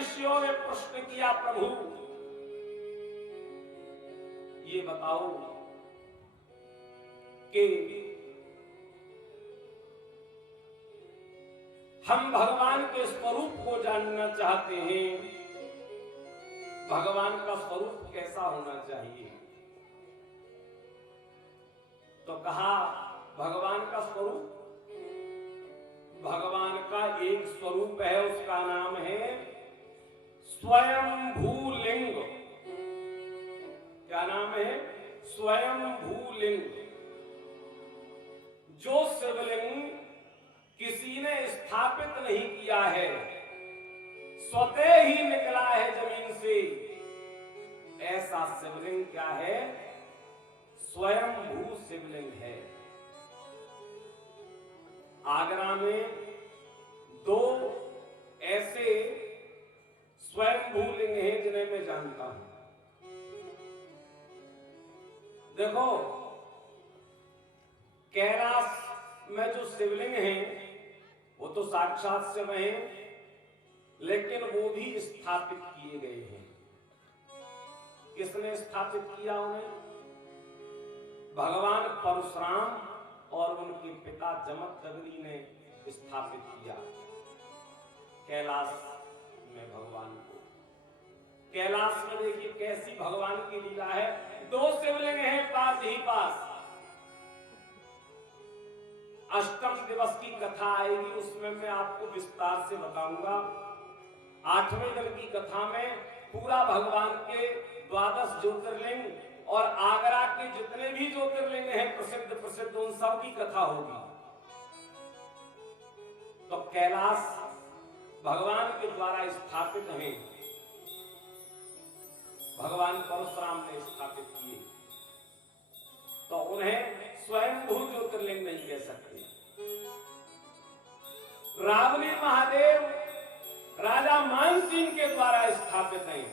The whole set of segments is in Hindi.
शिष्यों ने प्रश्न किया, प्रभु ये बताओ कि हम भगवान के स्वरूप को जानना चाहते हैं, भगवान का स्वरूप कैसा होना चाहिए? तो कहा भगवान का स्वरूप, भगवान का एक स्वरूप है, उसका नाम है स्वयंभूलिंग। क्या नाम है? स्वयंभूलिंग। जो शिवलिंग किसी ने स्थापित नहीं किया है, स्वतः ही निकला है जमीन से, ऐसा शिवलिंग क्या है? स्वयंभू शिवलिंग है। आगरा में 2 ऐसे स्वयंभूलिंग हैं जिन्हें मैं जानता हूं। देखो, कैलाश में जो शिवलिंग हैं वो तो साक्षात शिव हैं, लेकिन वो भी स्थापित किए गए हैं। किसने स्थापित किया उन्हें? भगवान परशुराम और उनके पिता जमदग्नि ने स्थापित किया कैलाश में भगवान को। कैलाश में देखिए कैसी भगवान की लीला है। 2 शिवलिंग हैं पास ही पास। अष्टम दिवस की कथा आएगी, उसमें मैं आपको विस्तार से बताऊंगा। 8वें दिन की कथा में पूरा भगवान के 12 ज्योतिर्लिंग और आगरा के जितने भी ज्योतिर्लिंग हैं प्रसिद्ध, उन सब की कथा होगी। तो कैलाश भगवान के द्वारा स्थापित हैं, भगवान परशुराम ने स्थापित किए, तो उन्हें स्वयंभू ज्योतिर्लिंग नहीं कह सकते। रावली महादेव राजा मानसिंह के द्वारा स्थापित हैं,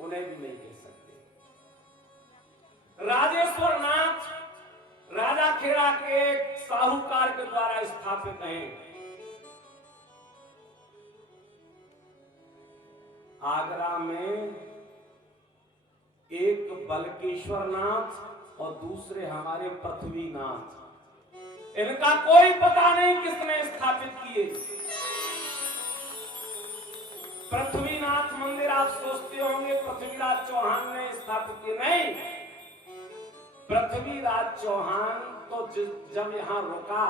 उन्हें भी नहीं कह सकते। राजेश्वर नाथ राजा खेड़ा के एक साहूकार के द्वारा स्थापित हैं। आगरा में एक बलकेश्वर नाथ और दूसरे हमारे पृथ्वीनाथ, इनका कोई पता नहीं किसने स्थापित किए। पृथ्वीनाथ मंदिर आप सोचते होंगे पृथ्वीराज चौहान ने स्थापित किए, नहीं। पृथ्वीराज चौहान तो जब यहां रुका,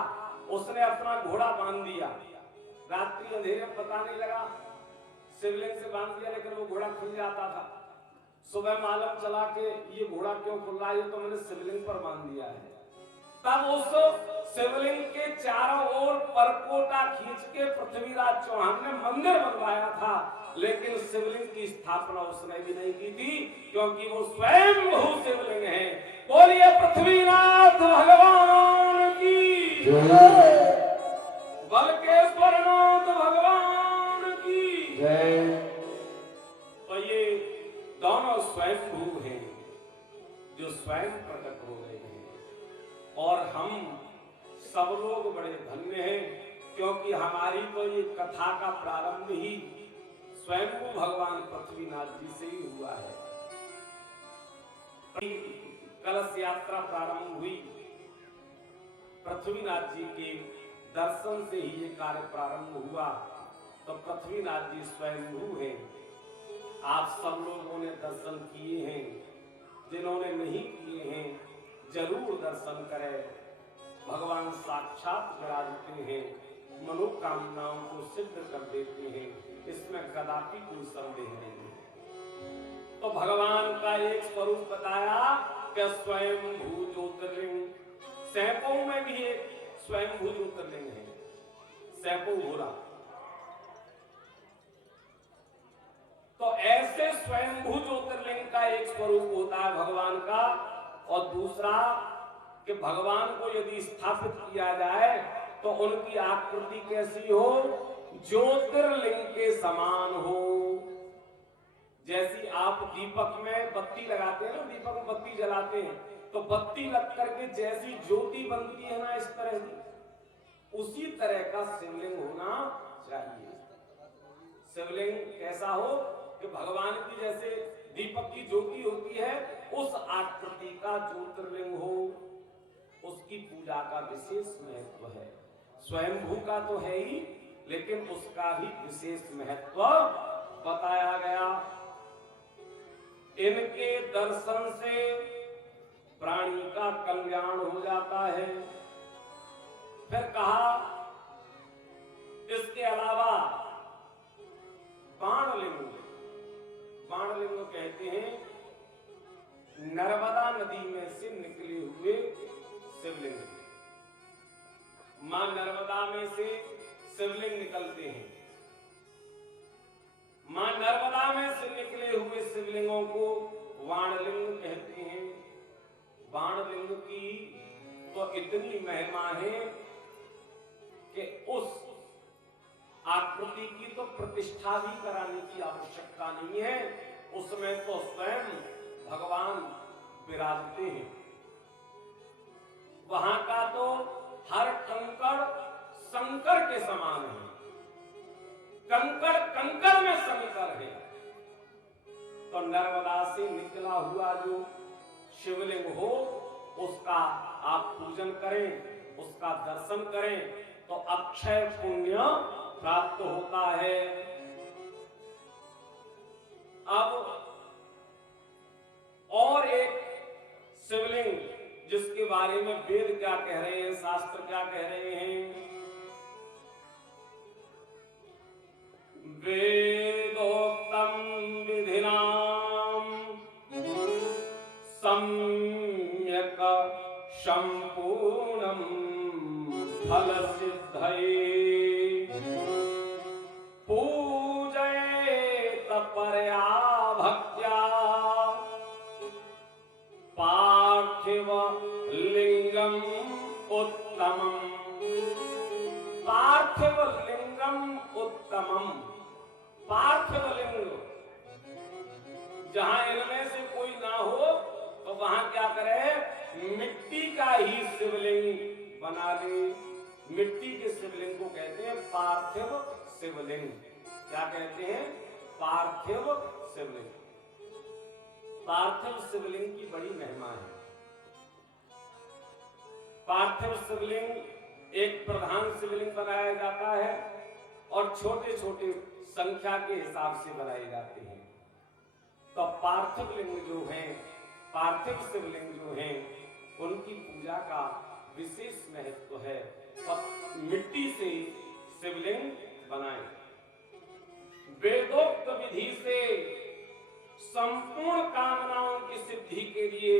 उसने अपना घोड़ा बांध दिया। रात्रि अंधेरे में पता नहीं लगा, शिवलिंग से बांध दिया, लेकिन वो घोड़ा खुल जाता था। सुबह मालूम चला कि ये घोड़ा क्यों खुल रहा है, तो मैंने शिवलिंग पर बांध दिया है। तब उस शिवलिंग के चारों ओर परकोटा खींच के पृथ्वीराज चौहान ने मंदिर बनवाया था, लेकिन शिवलिंग की स्थापना उसने भी नहीं की थी, क्योंकि वो स्वयंभू शिवलिंग है। बोलिए पृथ्वीनाथ भगवान की जय, बलकेश्वर नाथ भगवान की जय। तो ये दोनों स्वयंभू हैं जो स्वयं प्रकट हो गए हैं, और हम सब लोग बड़े धन्य हैं, क्योंकि हमारी तो ये कथा का प्रारंभ ही स्वयंभू भगवान पृथ्वीनाथ जी से ही हुआ है। कलश यात्रा प्रारंभ हुई, पृथ्वीनाथ जी के दर्शन से ही ये कार्य प्रारंभ हुआ। तो पृथ्वीनाथ जी स्वयंभू हैं। आप सब लोगों ने दर्शन किए हैं, जिन्होंने नहीं किए हैं जरूर दर्शन करें। भगवान साक्षात विराजते हैं, मनोकामनाओं को सिद्ध कर देते हैं, इसमें कदापि कोई संदेह नहीं। तो भगवान का एक स्वरूप बताया कि स्वयंभू ज्योतिर्लिंग। सैंपों में भी एक स्वयंभू ज्योतिर्लिंग है, सैंपो घोड़ा। तो ऐसे स्वयंभू ज्योतिर्लिंग का एक स्वरूप होता है भगवान का, और दूसरा कि भगवान को यदि स्थापित किया जाए तो उनकी आकृति कैसी हो? ज्योतिर्लिंग के समान हो। जैसी आप दीपक में बत्ती लगाते हैं ना, दीपक में बत्ती जलाते हैं, तो बत्ती लग करके जैसी ज्योति बनती है ना, इस तरह की उसी तरह का शिवलिंग होना चाहिए। शिवलिंग कैसा हो कि भगवान की जैसे दीपक की ज्योति होती है उस आकृति का ज्योतिर्लिंग हो, उसकी पूजा का विशेष महत्व है। स्वयंभू का तो है ही, लेकिन उसका भी विशेष महत्व बताया गया। इनके दर्शन से प्राणी का कल्याण हो जाता है। फिर कहा इसके अलावा बाणलिंग, बाणलिंग कहते हैं नर्मदा नदी में से निकले हुए शिवलिंग। मां नर्मदा में से शिवलिंग निकलते हैं। मां नर्मदा में से निकले हुए शिवलिंगों को बाणलिंग कहते हैं। बाणलिंग की तो इतनी महिमा है कि उस आकृति की तो प्रतिष्ठा भी कराने की आवश्यकता नहीं है, उसमें तो स्वयं भगवान विराजते हैं। वहां का तो हर कंकड़ शंकर के समान है, कंकड़ कंकड़ में शंकर है। तो नर्मदा से निकला हुआ जो शिवलिंग हो उसका आप पूजन करें, उसका दर्शन करें तो अक्षय पुण्य प्राप्त होता है। अब और एक शिवलिंग जिसके बारे में वेद क्या कह रहे हैं, शास्त्र क्या कह रहे हैं। वेदोक्तम विधिनाम सम्यक संपूर्णम फल सिद्धये पूजयेत परया भक्त्या पार्थिव लिंगम उत्तमम। पार्थिव लिंगम उत्तमम, पार्थिव लिंग जहां इनमें से कोई ना हो तो वहां क्या करे, मिट्टी का ही शिवलिंग बना ले। मिट्टी के शिवलिंग को कहते हैं पार्थिव शिवलिंग। क्या कहते हैं, पार्थिव शिवलिंग। पार्थिव शिवलिंग की बड़ी महिमा है। पार्थिव शिवलिंग एक प्रधान शिवलिंग बनाया जाता है और छोटे छोटे संख्या के हिसाब से बनाए जाते हैं। तो पार्थिव लिंग जो है, पार्थिव शिवलिंग जो है, उनकी पूजा का विशेष महत्व है। और मिट्टी से शिवलिंग बनाए, वेदोक्त विधि से संपूर्ण कामनाओं की सिद्धि के लिए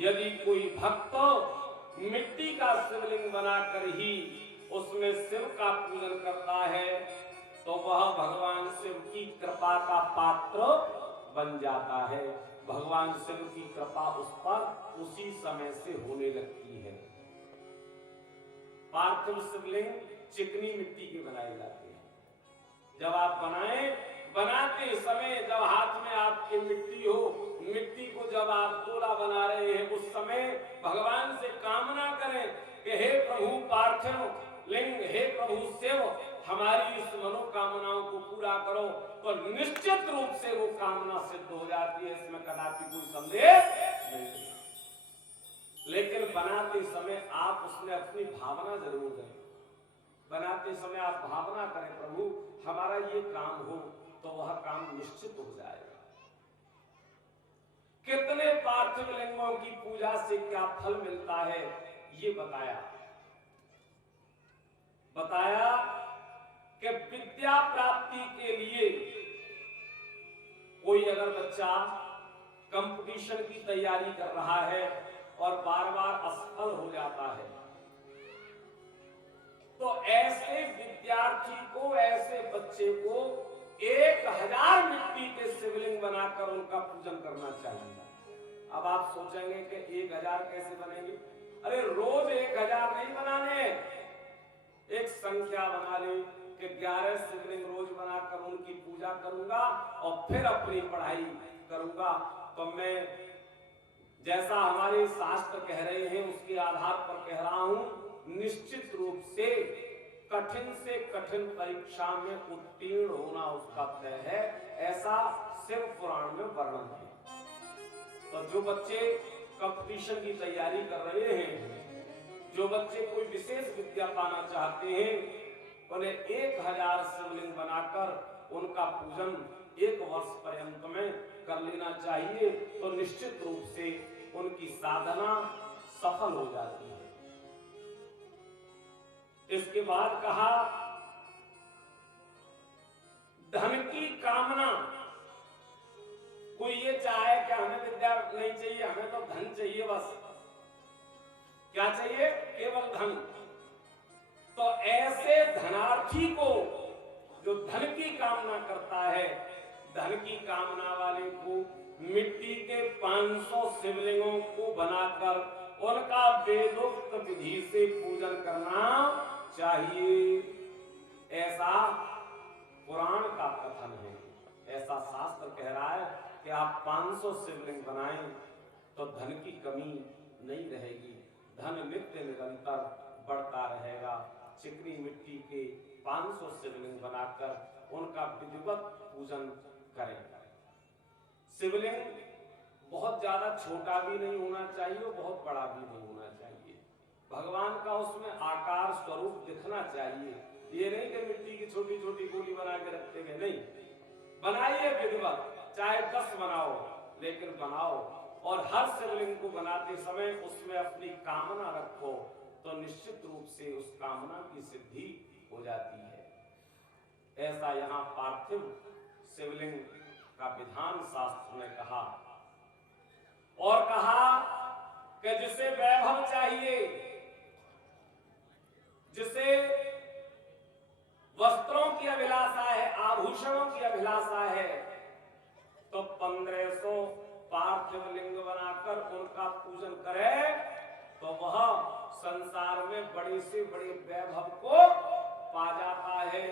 यदि कोई भक्त मिट्टी का शिवलिंग बनाकर ही उसमें शिव का पूजन करता है तो वह भगवान शिव की कृपा का पात्र बन जाता है। भगवान शिव की कृपा उस पर उसी समय से होने लगती है। पार्थिव शिवलिंग चिकनी मिट्टी के बनाए जाते हैं। जब आप बनाते समय जब हाथ में आपके मिट्टी हो, मिट्टी को जब आप गोला बना रहे हैं उस समय भगवान से कामना करें कि हे प्रभु पार्थिव लिंग, हे प्रभु शिव, हमारी इस मनोकामनाओं को पूरा करो, तो निश्चित रूप से वो कामना सिद्ध हो जाती है, इसमें कदापि कोई संदेह नहीं। लेकिन बनाते समय आप उसमें अपनी भावना जरूर दें। बनाते समय आप भावना करें प्रभु हमारा ये काम हो, तो वह काम निश्चित हो जाएगा। कितने पार्थिव लिंगों की पूजा से क्या फल मिलता है ये बताया कि विद्या प्राप्ति के लिए कोई अगर बच्चा कंपटीशन की तैयारी कर रहा है और बार बार असफल हो जाता है तो ऐसे विद्यार्थी को, ऐसे बच्चे को 1000 मिट्टी के शिवलिंग बनाकर उनका पूजन करना चाहिए। अब आप सोचेंगे कि 1000 कैसे बनेंगे? अरे रोज 1000 नहीं बनाने, एक संख्या बना ले कि 11 शिवलिंग रोज बनाकर उनकी पूजा करूंगा और फिर अपनी पढ़ाई करूंगा। तो मैं जैसा हमारे शास्त्र कह रहे हैं उसके आधार पर कह रहा हूं निश्चित रूप से कठिन परीक्षा में उत्तीर्ण होना उसका तय है, ऐसा शिव पुराण में वर्णन है। तो जो बच्चे कंपटीशन की तैयारी कर रहे हैं, जो बच्चे कोई विशेष विद्या पाना चाहते हैं, उन्हें 1000 शिवलिंग बनाकर उनका पूजन 1 वर्ष पर्यंत में कर लेना चाहिए, तो निश्चित रूप से उनकी साधना सफल हो जाती है। इसके बाद कहा धन की कामना। कोई ये चाहे कि हमें विद्या नहीं चाहिए, हमें तो धन चाहिए, बस क्या चाहिए? केवल धन। तो ऐसे धनार्थी को, जो धन की कामना करता है, धन की कामना वाले को मिट्टी के 500 शिवलिंगों को बनाकर उनका वेदोक्त विधि से पूजन करना चाहिए, ऐसा पुराण का कथन है। ऐसा शास्त्र कह रहा है कि आप 500 शिवलिंग बनाएं तो धन की कमी नहीं रहेगी, धन नित्य निरंतर बढ़ता रहेगा। चिकनी मिट्टी के 500 शिवलिंग बनाकर उनका विधिवत पूजन करें। शिवलिंग बहुत ज्यादा छोटा भी नहीं होना चाहिए और बहुत बड़ा भी नहीं होना चाहिए। भगवान का उसमें आकार स्वरूप दिखना चाहिए। ये नहीं कि मिट्टी की छोटी छोटी गोली बना के रखते गए, नहीं, बनाइए विधिवत, चाहे 10 बनाओ, लेकिन बनाओ। और हर शिवलिंग को बनाते समय उसमें अपनी कामना रखो, तो निश्चित रूप से उस कामना की सिद्धि हो जाती है। ऐसा यहाँ पार्थिव शिवलिंग का विधान शास्त्र ने कहा। और कहा कि जिसे वैभव चाहिए, जिसे वस्त्रों की अभिलाषा है, आभूषणों की अभिलाषा है, तो 1500 पार्थिव लिंग बनाकर उनका पूजन करे, तो वह संसार में बड़े से बड़े वैभव को पा जाता है।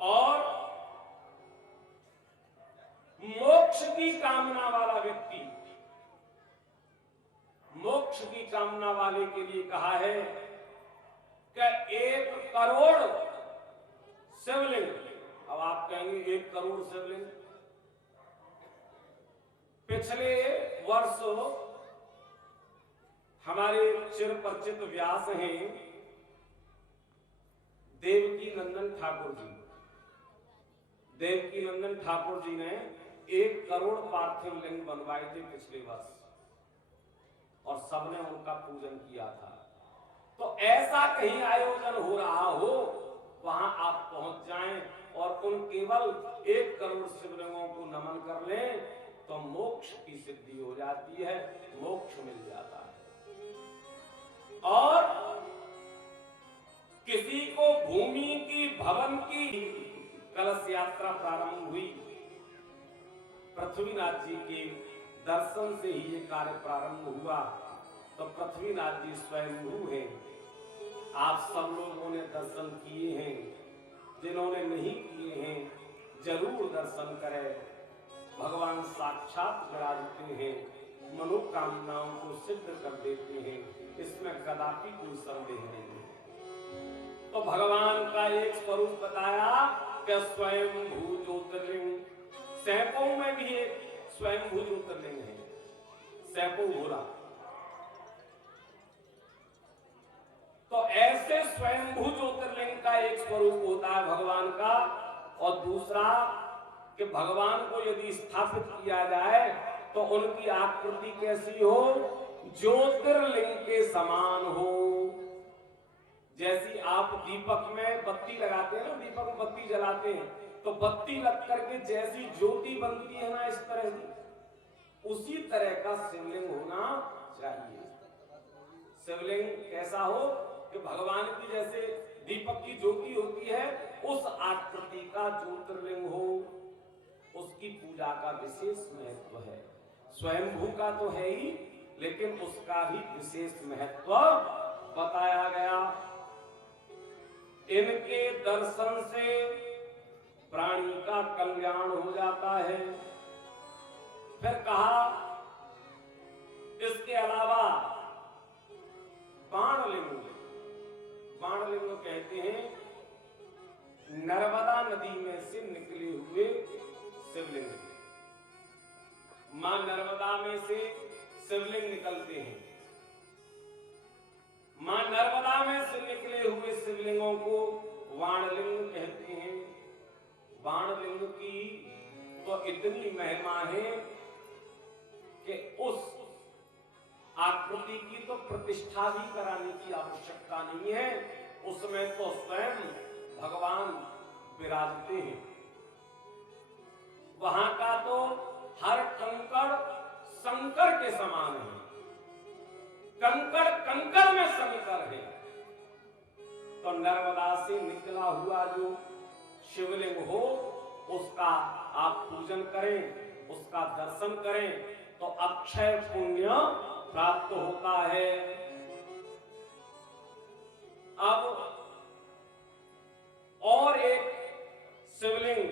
और मोक्ष की कामना वाला व्यक्ति, मोक्ष की कामना वाले के लिए कहा है कि 1 करोड़ शिवलिंग। अब आप कहेंगे 1 करोड़ शिवलिंग, पिछले वर्ष हमारे चिरपरिचित व्यास हैं देवकी नंदन ठाकुर जी। देवकी नंदन ठाकुर जी ने 1 करोड़ पार्थिव लिंग बनवाए थे पिछले वर्ष, और सबने उनका पूजन किया था। तो ऐसा कहीं आयोजन हो रहा हो, वहां आप पहुंच जाएं और उन केवल 1 करोड़ शिवलिंगों को नमन कर लें, तो मोक्ष की सिद्धि हो जाती है, मोक्ष मिल जाता है। और किसी को भूमि की, भवन की कलश यात्रा प्रारंभ हुई, पृथ्वीनाथ जी के दर्शन से ही ये कार्य प्रारंभ हुआ। तो पृथ्वीनाथ जी स्वयंभू हैं, आप सब लोगों ने दर्शन किए हैं, जिन्होंने नहीं किए हैं जरूर दर्शन करें। भगवान साक्षात विराजते हैं, मनोकामनाओं को सिद्ध कर देते हैं, इसमें कदापि कोई संदेह नहीं है। तो भगवान का एक स्वरूप बताया कि स्वयंभू ज्योतिर्लिंग, सैंपों में भी एक स्वयंभू ज्योतिर्लिंग है, सैंपो भोला। तो ऐसे स्वयंभू ज्योतिर्लिंग का एक स्वरूप होता है भगवान का। और दूसरा कि भगवान को यदि स्थापित किया जाए तो उनकी आकृति कैसी हो? ज्योतिर्लिंग के समान हो। जैसी आप दीपक में बत्ती लगाते हैं ना, दीपक में बत्ती जलाते हैं, तो बत्ती लग करके जैसी ज्योति बनती है ना, इस तरह की, उसी तरह का शिवलिंग होना चाहिए। शिवलिंग कैसा हो कि भगवान की जैसे दीपक की ज्योति होती है, उस आकृति का ज्योतिर्लिंग हो, उसकी पूजा का विशेष महत्व है। स्वयंभू का तो है ही, लेकिन उसका भी विशेष महत्व बताया गया। इनके दर्शन से प्राणी का कल्याण हो जाता है। फिर कहा इसके अलावा बाणलिंग। बाणलिंग कहते हैं नर्मदा नदी में से निकले हुए शिवलिंग। मां नर्मदा में से शिवलिंग निकलते हैं। मां नर्मदा में से निकले हुए शिवलिंगों को बाणलिंग कहते हैं। बाणलिंग की तो इतनी महिमा है कि उस आकृति की तो प्रतिष्ठा भी कराने की आवश्यकता नहीं है, उसमें तो स्वयं भगवान विराजते हैं। वहां का तो हर कंकड़ शंकर के समान है, कंकड़ कंकड़ में शंकर है। तो नर्मदा से निकला हुआ जो शिवलिंग हो उसका आप पूजन करें, उसका दर्शन करें तो अक्षय पुण्य प्राप्त होता है। अब और एक शिवलिंग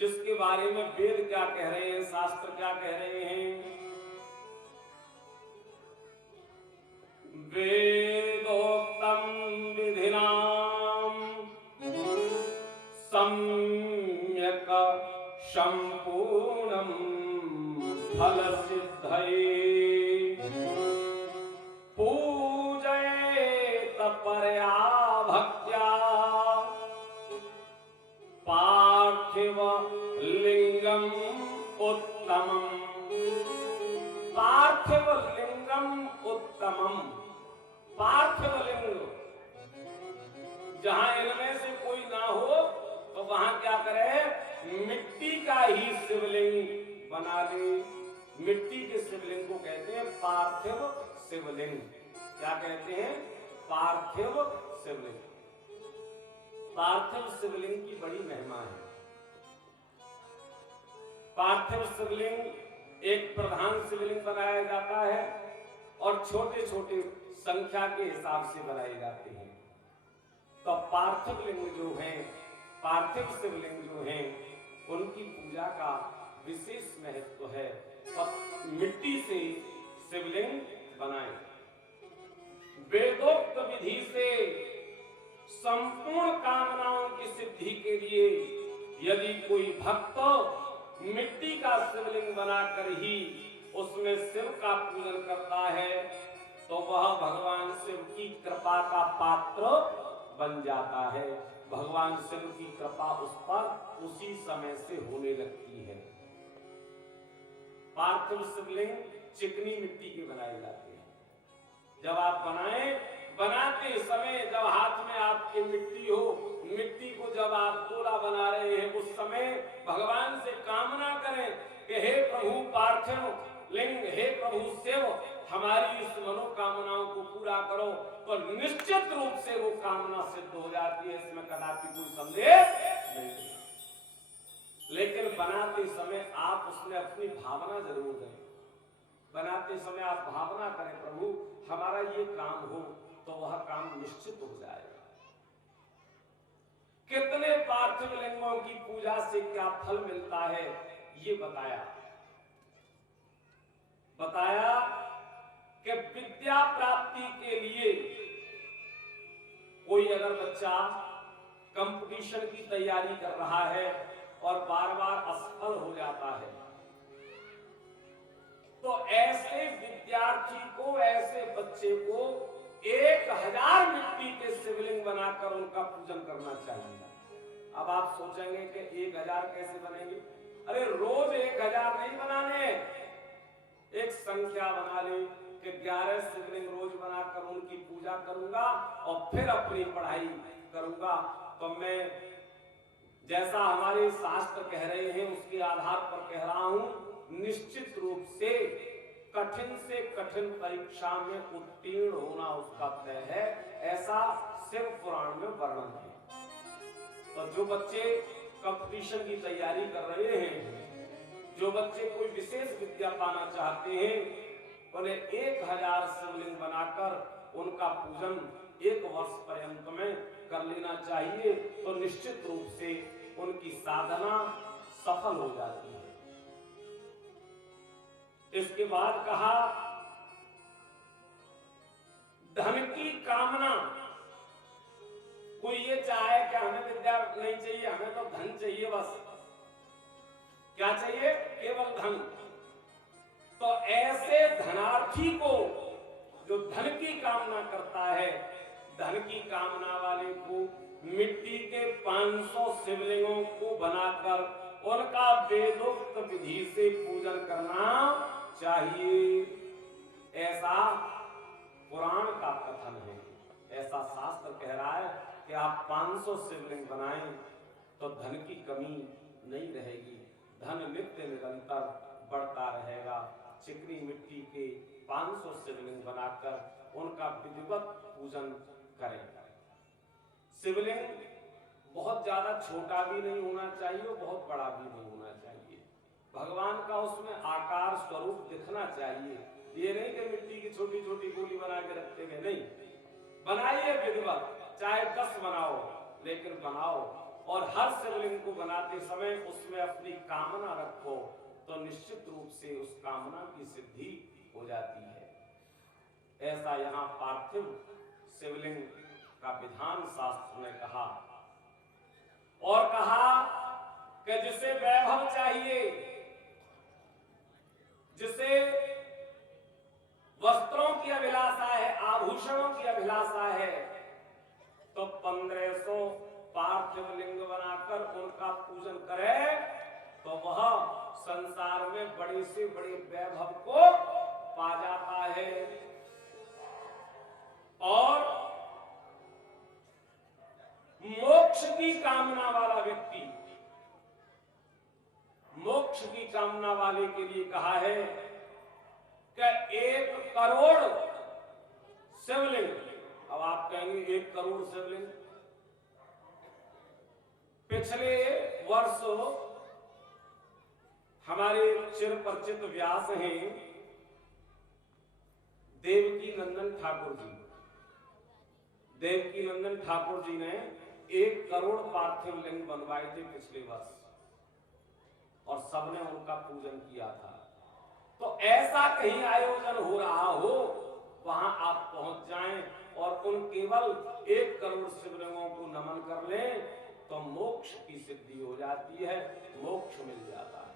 जिसके बारे में वेद क्या कह रहे हैं, शास्त्र क्या कह रहे हैं। वेदोक्तम विधिनाम सम्यक संपूर्णम फल सिद्धये पूजयेत परया भक्त्या पार्थिव लिंगम उत्तमम। पार्थिव लिंगम उत्तमम। पार्थिव लिंग जहां इनमें से कोई ना हो तो वहां क्या करे, मिट्टी का ही शिवलिंग बना ले। मिट्टी के शिवलिंग को कहते हैं पार्थिव शिवलिंग। क्या कहते हैं, पार्थिव शिवलिंग। पार्थिव शिवलिंग की बड़ी महिमा है। पार्थिव शिवलिंग एक प्रधान शिवलिंग बनाया जाता है और छोटे छोटे संख्या के हिसाब से बनाए जाते हैं। तो पार्थिव लिंग जो हैं, पार्थिव शिवलिंग जो हैं, उनकी पूजा का विशेष महत्व है। और मिट्टी से शिवलिंग बनाए। वेदोक्त विधि से संपूर्ण कामनाओं की सिद्धि के लिए यदि कोई भक्त मिट्टी का शिवलिंग बनाकर ही उसमें शिव का पूजन करता है तो वह भगवान शिव की कृपा का पात्र बन जाता है। भगवान शिव की कृपा उस पर उसी समय से होने लगती है। पार्थिव शिवलिंग चिकनी मिट्टी के बनाए जाते हैं। जब आप बनाते समय जब हाथ में आपके मिट्टी हो, मिट्टी को जब आप गोला बना रहे हैं उस समय भगवान से कामना करें कि हे प्रभु पार्थिव लिंग, हे प्रभु शिव, हमारी इस मनोकामनाओं को पूरा करो, तो निश्चित रूप से वो कामना सिद्ध हो जाती है। इसमें कदापि कोई संदेह नहीं। लेकिन बनाते समय आप उसमें अपनी भावना जरूर दें। बनाते समय आप भावना करें प्रभु हमारा ये काम हो, तो वह काम निश्चित हो जाएगा। कितने पार्थिव लिंगों की पूजा से क्या फल मिलता है ये बताया कि विद्या प्राप्ति के लिए कोई अगर बच्चा कंपटीशन की तैयारी कर रहा है और बार बार असफल हो जाता है तो ऐसे विद्यार्थी को, ऐसे बच्चे को 1000 मिट्टी के शिवलिंग बनाकर उनका पूजन करना चाहिए। अब आप सोचेंगे कि 1000 कैसे बनेंगे? अरे रोज 1000 नहीं बनाने, एक संख्या बना ले कि 11 शिवलिंग रोज बनाकर उनकी पूजा करूंगा और फिर अपनी पढ़ाई करूंगा। तो मैं जैसा हमारे शास्त्र कह रहे हैं उसके आधार पर कह रहा हूं, निश्चित रूप से कठिन परीक्षा में उत्तीर्ण होना उसका तय है, ऐसा शिव पुराण में वर्णन है। तो जो बच्चे कंपटीशन की तैयारी कर रहे हैं, जो बच्चे कोई विशेष विद्या पाना चाहते हैं, उन्हें 1000 शिवलिंग बनाकर उनका पूजन 1 वर्ष पर्यंत में कर लेना चाहिए। तो निश्चित रूप से उनकी साधना सफल हो जाती है। इसके बाद कहा धन की कामना, कोई ये चाहे कि हमें विद्या नहीं चाहिए, हमें तो धन चाहिए, बस क्या चाहिए? केवल धन। तो ऐसे धनार्थी को, जो धन की कामना करता है, धन की कामना वाले को मिट्टी के 500 शिवलिंगों को बनाकर उनका वेदोक्त विधि से पूजन करना चाहिए, ऐसा पुराण का कथन है। ऐसा शास्त्र कह रहा है कि आप 500 शिवलिंग बनाएं तो धन की कमी नहीं रहेगी, धन नित्य निरंतर बढ़ता रहेगा। चिकनी मिट्टी के 500 शिवलिंग बनाकर उनका विधिवत पूजन करें। शिवलिंग बहुत ज्यादा छोटा भी नहीं होना चाहिए और बहुत बड़ा भी नहीं होना चाहिए। भगवान का उसमें आकार स्वरूप दिखना चाहिए। ये नहीं कि मिट्टी की छोटी छोटी गोली बना के रखते गए, नहीं, बनाइए विधिवत, चाहे 10 बनाओ, लेकिन बनाओ। और हर शिवलिंग को बनाते समय उसमें अपनी कामना रखो, तो निश्चित रूप से उस कामना की सिद्धि हो जाती है। ऐसा यहाँ पार्थिव शिवलिंग का विधान शास्त्र ने कहा। और कहा कि जिसे वैभव चाहिए, जिसे वस्त्रों की अभिलाषा है, आभूषणों की अभिलाषा है, तो 1500 पार्थिव लिंग बनाकर उनका पूजन करे, तो वह संसार में बड़े से बड़े वैभव को पा जाता है। और मोक्ष की कामना वाला व्यक्ति, मोक्ष की कामना वाले के लिए कहा है कि 1 करोड़ शिवलिंग। अब आप कहेंगे 1 करोड़ शिवलिंग, पिछले वर्ष हमारे चिर परिचित व्यास हैं देवकी नंदन ठाकुर जी। देवकी नंदन ठाकुर जी ने 1 करोड़ पार्थिव लिंग बनवाए थे पिछले वर्ष, और सबने उनका पूजन किया था। तो ऐसा कहीं आयोजन हो रहा हो, वहां आप पहुंच जाएं और उन केवल 1 करोड़ शिवलिंगों को नमन कर लें, तो मोक्ष की सिद्धि हो जाती है, मोक्ष मिल जाता है।